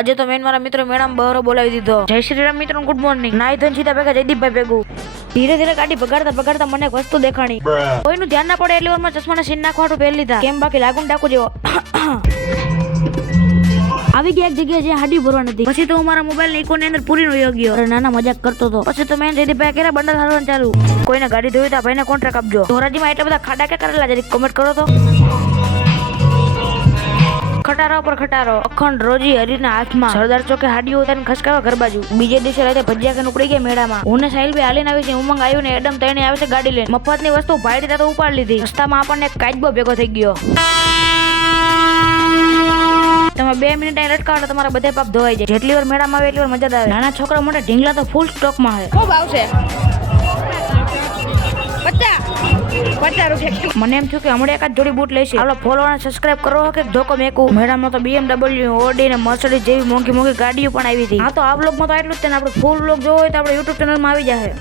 આજે તો મેન મારા મિત્રો મેડમ બહરો બોલાવી દીધો. જય શ્રી રામ મિત્રો, ગુડ મોર્નિંગ. નાઈ ધોઈને સીધા ભેગા જયદીપભાઈ ભેગું. ધીરે ધીરે ગાડી બગાડતા મને એક વસ્તુ દેખાણી. કોઈનું ધ્યાન ના પડે એટલી વારમાં ચશ્માના સીન નાખવાનું પહેરી લીધા. કેમ બાકી લાગુ ડાકુ જેવો. આવી ગયા એક જગ્યાએ જ્યાં હાડી ભરવા નથી. પછી તો હું મારા મોબાઈલ ની ઇકોન ની અંદર પૂરી નો યોગ્ય. અરે નાના મજાક કરતો હતો. પછી તો મેં જયદીપભાઈ કેરા બંડલ હાલવાનું ચાલુ. કોઈને ગાડી ધોઈ તા ભાઈને કોન્ટ્રાક્ટ આપજો. ધોરાજીમાં એટલા બધા ખાડા કે કરેલા જરી કમેન્ટ કરો તો. ખટારા પર ખટારો અખંડ રોજી હરીના હાથમાં. સરદાર ચોકે હાડીઓ ઉતારીને ખસકાવા ઘર બાજુ. બીજે દિવસે રાતે ભજીયા કે ઉપડી ગયા મેળામાં. હું ને સાહિલભાઈ હાલીને આવી છે. ઉમંગ આવ્યું ને એડમ તઈને આવે છે ગાડી લઈને. મફતની વસ્તુ ભાઈ તો ઉપાડી લીધી. રસ્તામાં આપણને એક કાચબો ભેગો થઈ ગયો. તમે 2 મિનિટ અહીં લટકાવો તમારા બધા પાપ ધોવાઈ જાય. જેટલી વાર મેળામાં આવે એટલી વાર મજા આવે. નાના છોકરા માટે ઢીંગલા તો ફૂલ સ્ટોકમાં છે. ખૂબ આવશે 50 રૂપિયા. મને એમ થયું કે હમણાં એકાદ જોડી બૂટ લઈશું. આપણે ફોલો અને સબસ્ક્રાઇબ કરો કે ધોકો મેકું. મેળામાં તો BMW, ઓડી ને મર્સિડીઝ જેવી મોંઘી મોંઘી ગાડીઓ પણ આવી હતી. હા તો આ બ્લોગમાં તો એટલું જ છે ને. આપણે ફૂલ બ્લોગ જોવો હોય તો આપણે YouTube ચેનલમાં આવી જશે.